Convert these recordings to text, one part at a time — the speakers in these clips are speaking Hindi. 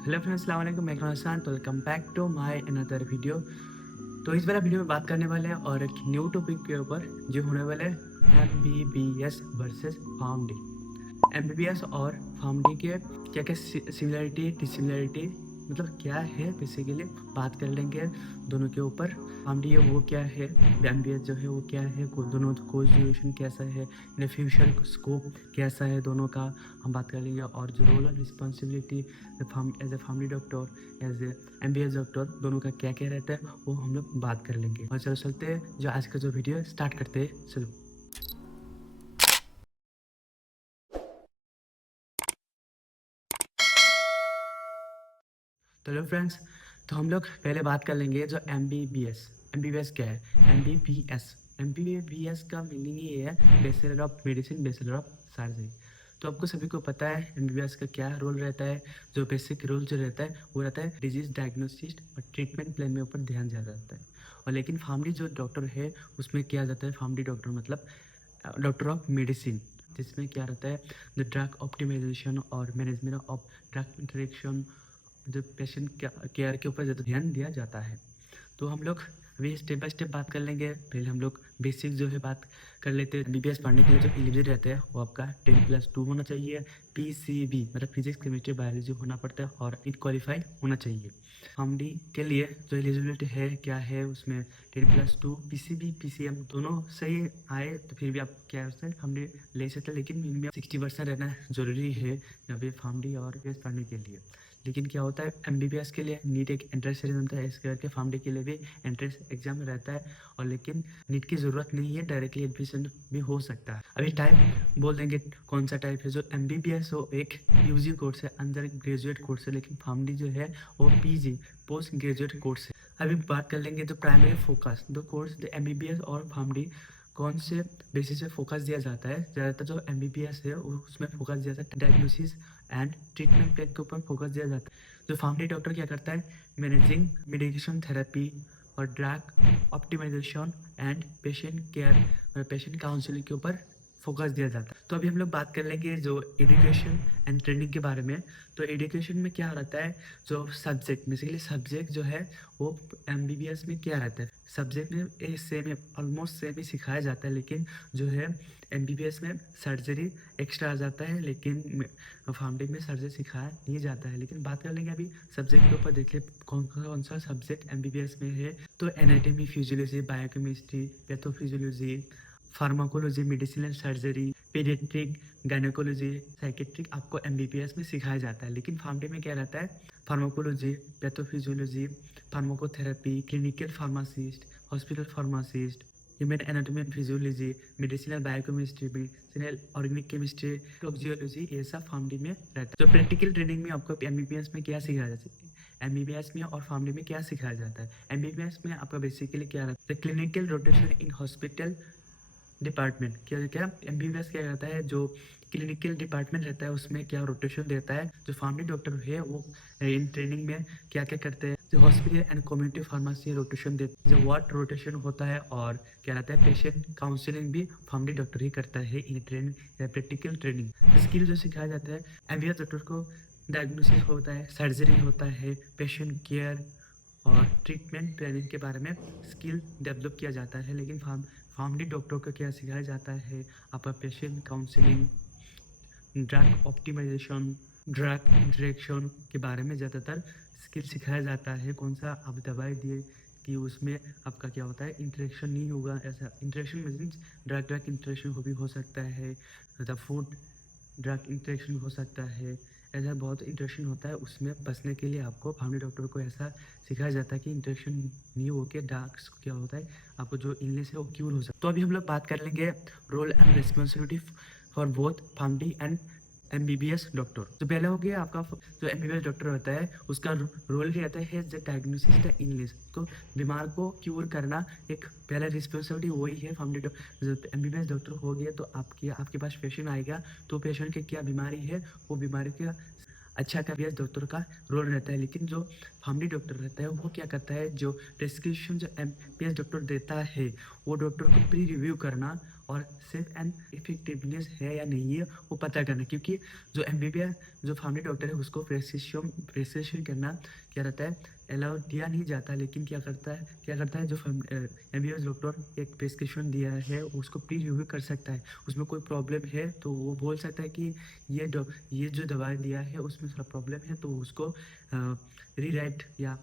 हेलो फ्रेंड्स, अस्सलाम वालेकुम। मैं हसन, तो welcome back to my another video. तो इस वाला वीडियो में बात करने वाले हैं और एक न्यू टॉपिक के ऊपर जो होने वाले एमबीबीएस वर्सेस फार्मडी। एमबीबीएस और फार्मडी के क्या क्या सिमिलरिटी डिसिमिलरिटी मतलब क्या है, बेसिकली बात कर लेंगे दोनों के ऊपर। फार्मडी वो क्या है, एमबीबीएस जो है वो क्या है, दोनों कोर्स ड्यूरेशन कैसा है, इन फ्यूचर स्कोप कैसा है, दोनों का हम बात कर लेंगे। और जो रोल और responsibility as a family doctor, as a MBBS doctor, दोनों का क्या क्या रहता है वो हम लोग बात कर लेंगे। और चलो चलते हैं, जो आज का जो वीडियो स्टार्ट करते हैं। चलो तो हेलो फ्रेंड्स, तो हम लोग पहले बात कर लेंगे जो एम बी बी एस क्या है। एम बी बी एस का मीनिंग ये है bachelor of medicine, bachelor of surgery. तो आपको सभी को पता है एम बी बी एस का क्या रोल रहता है। जो बेसिक रोल जो रहता है वो रहता है डिजीज डायग्नोसिस और ट्रीटमेंट प्लान में ऊपर ध्यान दिया जाता है। और लेकिन फैमिली जो डॉक्टर है उसमें किया जाता है, फैमिली डॉक्टर मतलब डॉक्टर ऑफ मेडिसिन, जिसमें क्या रहता है द ड्रग ऑप्टिमाइजेशन और मैनेजमेंट ऑफ ड्रग इंटरेक्शन, जो पेशेंट केयर के ऊपर ज़्यादा ध्यान दिया जाता है। तो हम लोग अभी स्टेप बाय स्टेप बात कर लेंगे। पहले हम लोग बेसिक जो है बात कर लेते हैं। बीबीएस पढ़ने के लिए जो एलिजिबल रहते हैं वो आपका 10+2 होना चाहिए। पीसीबी मतलब फिजिक्स केमिस्ट्री बायोलॉजी होना पड़ता है और नीट क्वालिफाई होना चाहिए। हमडी के लिए जो एलिजिबिलिटी है क्या है उसमें 10+2 पीसीबी पीसीएम दोनों सही आए तो फिर भी आप क्या है हमडी ले सकते हैं, लेकिन मिनिमम 60% रहना जरूरी है यहाँ पे फार्मडी और बीएस पढ़ने के लिए। लेकिन क्या होता है एमबीबीएस के लिए नीट एक एंट्रेंस एग्जाम होता है, इस करके फार्मडी के लिए भी एंट्रेंस एग्जाम रहता है। और लेकिन नीट की ज़रूरत नहीं है, डायरेक्टली एडमिशन भी हो सकता है। अभी टाइप बोल देंगे कौन सा टाइप है। जो एमबीबीएस हो एक यूजी कोर्स है, अंदर ग्रेजुएट कोर्स है, लेकिन फार्मडी जो है वो पीजी पोस्ट ग्रेजुएट कोर्स है। अभी बात कर लेंगे तो प्राइमरी फोकस दो कोर्स एमबीबीएस और फार्मडी कौन से बेसिस पे फोकस दिया जाता है। ज़्यादातर जो एमबीबीएस है उसमें फोकस दिया जाता है डायग्नोसिस एंड ट्रीटमेंट प्लान के ऊपर फोकस दिया जाता है। जो फैमिली डॉक्टर क्या करता है मैनेजिंग मेडिकेशन थेरेपी और drug optimisation and patient care patient counselling के ऊपर फोकस दिया जाता है। तो अभी हम लोग बात कर लेंगे जो एजुकेशन एंड ट्रेनिंग के बारे में। तो एजुकेशन में क्या रहता है, जो सब्जेक्ट बेसिकली सब्जेक्ट जो है वो एमबीबीएस में क्या रहता है, सब्जेक्ट में सेम ऑलमोस्ट सेम ही सिखाया जाता है, लेकिन जो है एमबीबीएस में सर्जरी एक्स्ट्रा आ जाता है, लेकिन फार्मडी में सर्जरी सिखाया नहीं जाता है। लेकिन बात कर लेंगे अभी सब्जेक्ट के ऊपर, देख ले कौन सा सब्जेक्ट एमबीबीएस में है। तो anatomy, physiology, biochemistry, pathophysiology, pharmacology, medicinal surgery, paediatric, gynaecology, psychiatric आपको एमबीबीएस में सिखाया जाता है। लेकिन फार्मडी में क्या रहता है pharmacology, pathophysiology, pharmacotherapy, clinical pharmacist, hospital pharmacist, human anatomy and physiology, medicinal biochemistry, medicinal organic chemistry, toxicology, ये सब फार्मडी में रहता है। तो प्रैक्टिकल ट्रेनिंग में आपको एमबीबीएस में क्या सिखाया जाता है, एमबीबीएस में और फार्मडी में क्या सिखाया जाता है। एमबीबीएस में आपका बेसिकली क्या रहता है clinical rotation in hospital department. क्या क्या एमबीबीएस क्या करता है, जो क्लिनिकल डिपार्टमेंट रहता है उसमें क्या रोटेशन देता है। जो फैमिली डॉक्टर है वो इन ट्रेनिंग में क्या क्या करते हैं, जो hospital and community pharmacy rotation देते हैं, जो वार्ड रोटेशन होता है, और क्या रहता है पेशेंट काउंसलिंग भी फैमिली डॉक्टर ही करता है इन ट्रेनिंग या प्रैक्टिकल ट्रेनिंग। स्किल जो सिखाया जाता है एमबीबीएस डॉक्टर को, डायग्नोसिस होता है, सर्जरी होता है, पेशेंट केयर और ट्रीटमेंट प्लानिंग के बारे में स्किल डेवलप किया जाता है। लेकिन फैमिली डॉक्टर को क्या सिखाया जाता है, आपका patient counselling, drug optimisation, drug interaction के बारे में ज़्यादातर स्किल सिखाया जाता है। कौन सा आप दवाई दिए कि उसमें आपका क्या होता है इंटरेक्शन नहीं होगा, ऐसा interaction means drug drug interaction भी हो सकता है, द फूड ड्रग इंटरेक्शन हो सकता है, ऐसा बहुत इंटरेक्शन होता है। उसमें बचने के लिए आपको फैमिली डॉक्टर को ऐसा सिखाया जाता है कि इंटरेक्शन नहीं हो के ड्रग्स क्या होता है आपको जो इलनेस है वो क्यूर हो सकता है। तो अभी हम लोग बात कर लेंगे role and responsibility for both family and MBBS doctor. तो पहले हो गया आपका जो एमबीबीएस डॉक्टर होता है उसका रोल रहता है द डायग्नोसिस द इलनेस, तो बीमार को क्यूर करना एक पहला रिस्पॉन्सिबिलिटी वही है फैमिली डॉक्टर। जब एमबीबीएस डॉक्टर हो गया तो आपके पास पेशेंट आएगा तो पेशेंट की क्या बीमारी है वो बीमारी का अच्छा का एमबीबीएस डॉक्टर का रोल रहता है। लेकिन जो फैमिली डॉक्टर रहता है वो क्या करता है, जो प्रेस्क्रिप्शन जो एमबीबीएस डॉक्टर देता है वो डॉक्टर को प्री रिव्यू करना और सेफ एंड इफेक्टिवनेस है या नहीं है वो पता करना, क्योंकि जो एमबीबीएस जो फैमिली डॉक्टर है उसको प्रेस्क्रिप्शन करना क्या रहता है, अलाउ दिया नहीं जाता। लेकिन क्या करता है जो एमबीबीएस डॉक्टर एक प्रेस्क्रिप्शन दिया है उसको प्री रिव्यू कर सकता है। उसमें कोई प्रॉब्लम है तो वो बोल सकता है कि ये जो दवाई दिया है उसमें थोड़ा प्रॉब्लम है, तो उसको रीराइट या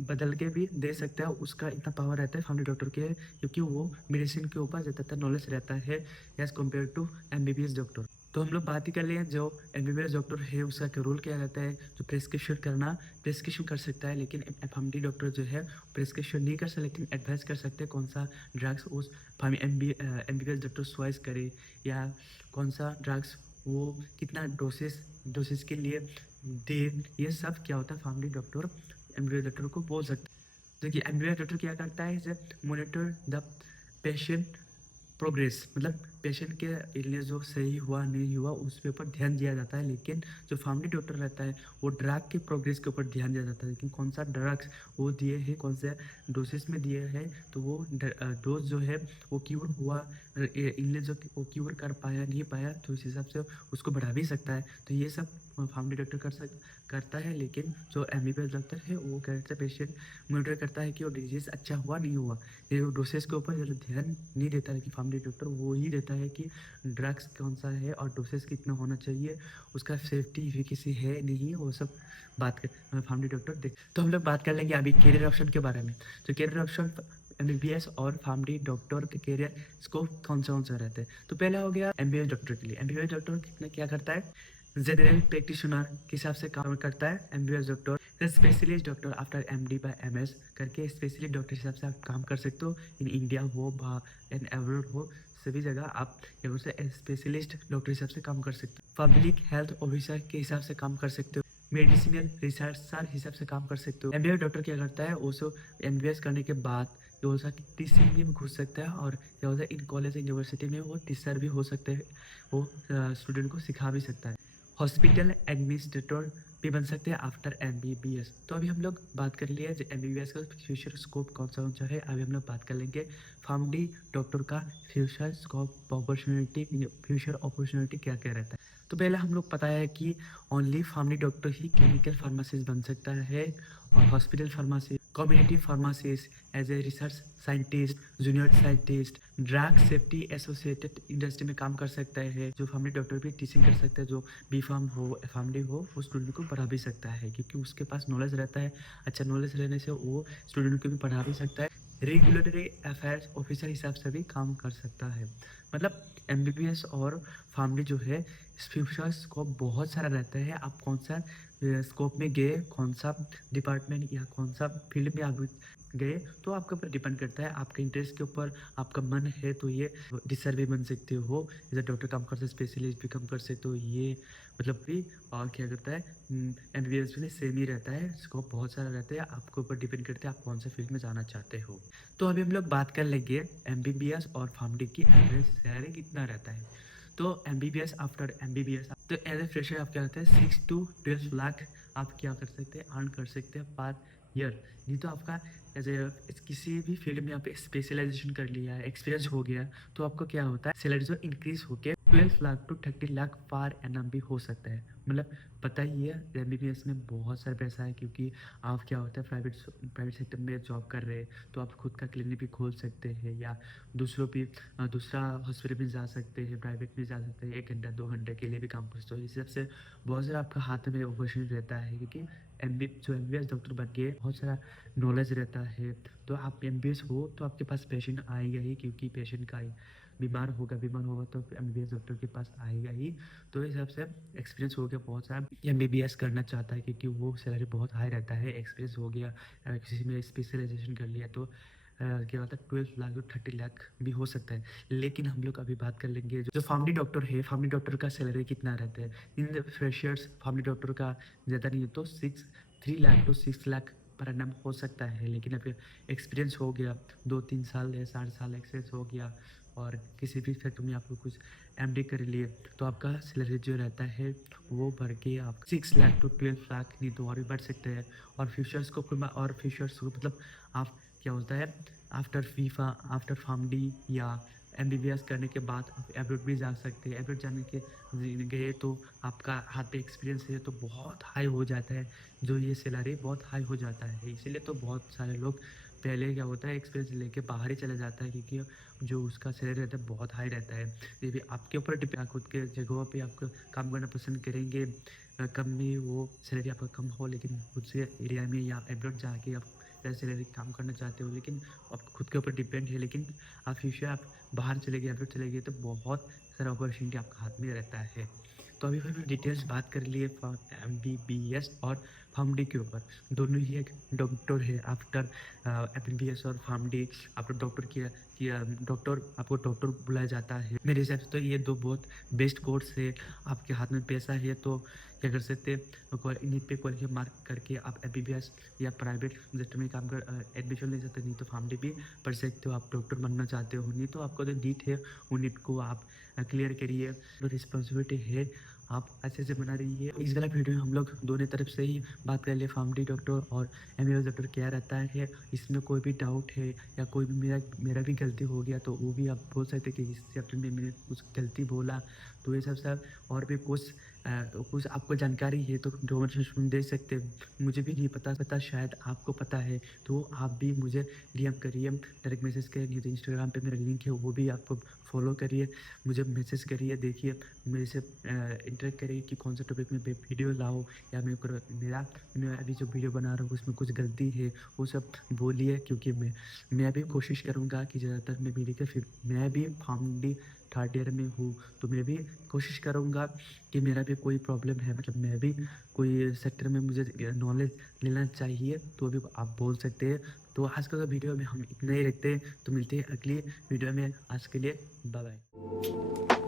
बदल के भी दे सकता है। उसका इतना पावर रहता है फैमिली डॉक्टर के, क्योंकि वो मेडिसिन के ऊपर ज़्यादातर नॉलेज रहता है as compare to MBBS doctor. तो हम लोग बात ही कर लें जो एमबीबीएस डॉक्टर है उसका क्या रोल क्या रहता है। जो प्रेस्क्रिप्शन कर सकता है, लेकिन एफएमडी डॉक्टर जो है प्रेस्क्रिप्शन नहीं कर सकते, लेकिन एडवाइस कर सकते हैं कौन सा ड्रग्स उस एमबीबीएस डॉक्टर चॉइस करे, या कौन सा ड्रग्स वो कितना डोसेस के लिए दे। ये सब क्या होता है फैमिली डॉक्टर एमबीबीएस डॉक्टर को बोल सकते हैं। देखिए एमबीबीएस डॉक्टर क्या करता है, इसे मॉनिटर द पेशेंट प्रोग्रेस, मतलब पेशेंट के इलनेस जो सही हुआ नहीं हुआ उस पे ऊपर ध्यान दिया जाता है। लेकिन जो फैमिली डॉक्टर रहता है वो ड्रग के प्रोग्रेस के ऊपर ध्यान दिया जाता है, लेकिन कौन सा ड्रग्स वो दिए हैं, कौन से डोसेस में दिए हैं, तो वो डोज जो है वो क्यूर हुआ, इलनेस जो वो क्यूर कर पाया नहीं पाया, तो इस हिसाब से उसको बढ़ा भी सकता है। तो ये सब फैमिली डॉक्टर करता है। लेकिन जो एमबीबीएस डॉक्टर है वो क्या करता है, पेशेंट मॉनिटर करता है कि वो डिजीज़ अच्छा हुआ नहीं हुआ। ये डोसेस के ऊपर ज़्यादा ध्यान नहीं देता है कि फैमिली डॉक्टर वो ही देता है कि ड्रग्स कौन सा है और डोसेस कितना होना चाहिए, उसका सेफ्टी एफिकेसी है नहीं, वो सब बात कर फैमिली डॉक्टर देख। तो हम लोग बात कर लेंगे अभी कैरियर ऑप्शन के बारे में। तो कैरियर ऑप्शन एमबीबीएस और फैमिली डॉक्टर के कैरियर स्कोप कौन सा रहता है। तो पहला हो गया एमबीबीएस डॉक्टर के लिए। एमबीबीएस डॉक्टर क्या करता है, जनरल प्रैक्टिशनर के हिसाब से काम करता है। MBBS doctor specialist doctor after MD by MS करके स्पेशलिस्ट डॉक्टर हिसाब से आप काम कर सकते हो। इन इंडिया हो इन एवरोड हो, सभी जगह आप से स्पेशलिस्ट डॉक्टर हिसाब से काम कर सकते हो। पब्लिक हेल्थ ऑफिसर के हिसाब से काम कर सकते हो। मेडिसिनल रिसर्चर हिसाब से काम कर सकते हो। एमबीबीएस डॉक्टर क्या करता है, वो सब एमबीबीएस करने के बाद ये हो सकता है टीचिंग में घुस सकता है, और क्या होता है इन कॉलेज यूनिवर्सिटी में वो टीचर भी हो सकते हैं, वो स्टूडेंट को सिखा भी सकता है। हॉस्पिटल एडमिनिस्ट्रेटर भी बन सकते हैं आफ्टर एमबीबीएस। तो अभी हम लोग बात कर लिए एमबीबीएस का फ्यूचर स्कोप कौन सा है। अभी हम लोग बात कर लेंगे फैमिली डॉक्टर का फ्यूचर स्कोप फ्यूचर अपॉर्चुनिटी क्या क्या रहता है। तो पहले हम लोग पता है कि ओनली फैमिली डॉक्टर ही क्लिनिकल फार्मासिस्ट बन सकता है, और hospital pharmacist, community pharmacist, as a research scientist, junior scientist, drug safety associated industry में काम कर सकता है। जो फैमिली डॉक्टर भी टीचिंग कर सकता है, जो बी फार्म हो फैमिली हो वो स्टूडेंट को पढ़ा भी सकता है, क्योंकि उसके पास नॉलेज रहता है। अच्छा नॉलेज रहने से वो स्टूडेंट को भी पढ़ा भी सकता है। रेगुलेटरी अफेयर्स ऑफिसर हिसाब से भी काम कर सकता है। मतलब एमबीबीएस और फैमिली जो है फ्यूचर स्कोप बहुत सारा रहता है। आप कौन सा स्कोप में गए, कौन सा डिपार्टमेंट या कौन सा फील्ड में आप गए, तो आपके ऊपर डिपेंड करता है, आपके इंटरेस्ट के ऊपर। आपका मन है तो ये टीचर भी बन सकते हो, जैसे डॉक्टर काम कर सकते, स्पेशलिस्ट भी काम कर सकते हो। ये मतलब भी और क्या करता है एमबीबीएस में सेम ही रहता है, स्कोप बहुत सारा रहता है, आपके ऊपर डिपेंड करता है आप कौन सा फील्ड में जाना चाहते हो। तो अभी हम लोग बात कर लेंगे एमबीबीएस और फैमिली की एवरेज सैलरी कितना रहता है। तो एमबीबीएस आफ्टर एमबीबीएस तो एज ए फ्रेशर आप क्या करते हैं 6 to 12 लाख आप क्या कर सकते हैं, अर्न कर सकते हैं पर ईयर। नहीं तो आपका एज ए किसी भी फील्ड में आप स्पेशलाइजेशन कर लिया है, एक्सपीरियंस हो गया, तो आपको क्या होता है सैलरी जो इंक्रीज होकर 12 lakh to 30 lakh per annum भी हो सकता है। मतलब पता ही है एमबीबीएस में बहुत सारा पैसा है, क्योंकि आप क्या होता है प्राइवेट सेक्टर में जॉब कर रहे हैं तो आप खुद का क्लिनिक भी खोल सकते हैं, या दूसरा हॉस्पिटल में जा सकते हैं, प्राइवेट में जा सकते हैं, 1 घंटा 2 घंटे के लिए भी काम कर सकते हो। इस हिसाब से बहुत सारा आपका हाथ में अपॉर्चुनिटी रहता है, क्योंकि एमबीबीएस डॉक्टर बन के बहुत सारा नॉलेज रहता है। तो आप एमबीबीएस हो तो आपके पास पेशेंट आएगा ही, क्योंकि पेशेंट का बीमार होगा तो एमबीबीएस डॉक्टर के पास आएगा ही। तो इस हिसाब से एक्सपीरियंस हो गया बहुत सारा एमबीबीएस करना चाहता है, क्योंकि वो सैलरी बहुत हाई रहता है। एक्सपीरियंस हो गया, किसी में स्पेशलाइजेशन कर लिया तो क्या होता है 12 लाख 30 लाख भी हो सकता है। लेकिन हम लोग अभी बात कर लेंगे जो फैमिली डॉक्टर है, फैमिली डॉक्टर का सैलरी कितना रहता है। इन फ्रेशर्स फैमिली डॉक्टर का ज़्यादा नहीं है तो 3 lakh to 6 lakh per annum हो सकता है। लेकिन अभी एक्सपीरियंस हो गया 2-3 साल या 4 साल एक्सपीरियंस हो गया, और किसी भी फैक्ट्री में आपको कुछ एमडी कर लिए, तो आपका सैलरी जो रहता है वो बढ़ के आप 6 लाख to 12 लाख नहीं तो और भी बढ़ सकते हैं। और फ्यूचर्स को मतलब आप क्या होता है आफ्टर फैमिली या एमबीबीएस करने के बाद आप एब्रॉड भी जा सकते हैं। एब्रॉड जाने के गए तो आपका हाथ पे एक्सपीरियंस है तो बहुत हाई हो जाता है, जो ये सैलरी बहुत हाई हो जाता है। इसीलिए तो बहुत सारे लोग पहले क्या होता है एक्सपीरियंस लेके बाहर ही चला जाता है, क्योंकि जो उसका सैलरी रहता है बहुत हाई रहता है। ये भी आपके ऊपर डिपेंड, खुद के जगहों पे आपको काम करना पसंद करेंगे, कम में वो सैलरी आपका कम हो, लेकिन खुद से एरिया में या एब्रॉड जाके आप सैलरी काम करना चाहते हो, लेकिन आप खुद के ऊपर डिपेंड है। लेकिन आप फ्यूचर आप बाहर चले गए, एब्रॉड चले गए तो बहुत सारा अपॉर्चुनिटी आपके हाथ में रहता है। तो अभी फिर डिटेल्स बात कर लिए एमबीबीएस और फार्मडी के ऊपर। दोनों ही एक डॉक्टर है। आफ्टर एमबीबीएस और फार्मडी आपको डॉक्टर किया डॉक्टर आपको डॉक्टर बुलाया जाता है। मेरे हिसाब से तो ये दो बहुत बेस्ट कोर्स है। आपके हाथ में पैसा है तो क्या कर सकते हैं, नीट पे क्वालिफाई मार्क करके आप एमबीबीएस या प्राइवेट सेक्टर में काम कर एडमिशन ले सकते हैं, नहीं तो फार्मडी भी पढ़ सकते हो। आप डॉक्टर बनना चाहते हो, नहीं तो आपको जो नीट है वो नीट को आप क्लियर करिए। जो रिस्पॉन्सिबिलिटी है आप अच्छे से बना रही है। इस वाला वीडियो में हम लोग दोनों तरफ से ही बात कर लिए, फार्मडी डॉक्टर और एमबीबीएस डॉक्टर क्या रहता है। इसमें कोई भी डाउट है या कोई भी मेरा भी गलती हो गया तो वो भी आप बोल सकते हैं कि इस चैप्टर में मैंने कुछ गलती बोला, तो ये सब और भी कुछ आपको जानकारी है तो कमेंट में दे सकते हैं। मुझे भी नहीं पता शायद आपको पता है, तो आप भी मुझे डीएम करिए, डायरेक्ट मैसेज करिए, नहीं तो इंस्टाग्राम पे मेरा लिंक है वो भी आपको फॉलो करिए, मुझे मैसेज करिए, देखिए मेरे से इंटरेक्ट करिए कि कौन सा टॉपिक में वीडियो लाओ, या मैं अभी जो वीडियो बना रहा हूँ उसमें कुछ गलती है वो सब बोलिए, क्योंकि मैं भी कोशिश करूँगा कि ज़्यादातर मैं मेडिकल फील्ड, मैं भी फार्मडी थर्ड ईयर में हूँ, तो मैं भी कोशिश करूँगा कि मेरा भी कोई प्रॉब्लम है, मतलब मैं भी कोई सेक्टर में मुझे नॉलेज लेना चाहिए तो अभी आप बोल सकते हैं। तो आज का वीडियो में हम इतना ही रखते हैं, तो मिलते हैं अगली वीडियो में। आज के लिए बाय बाय।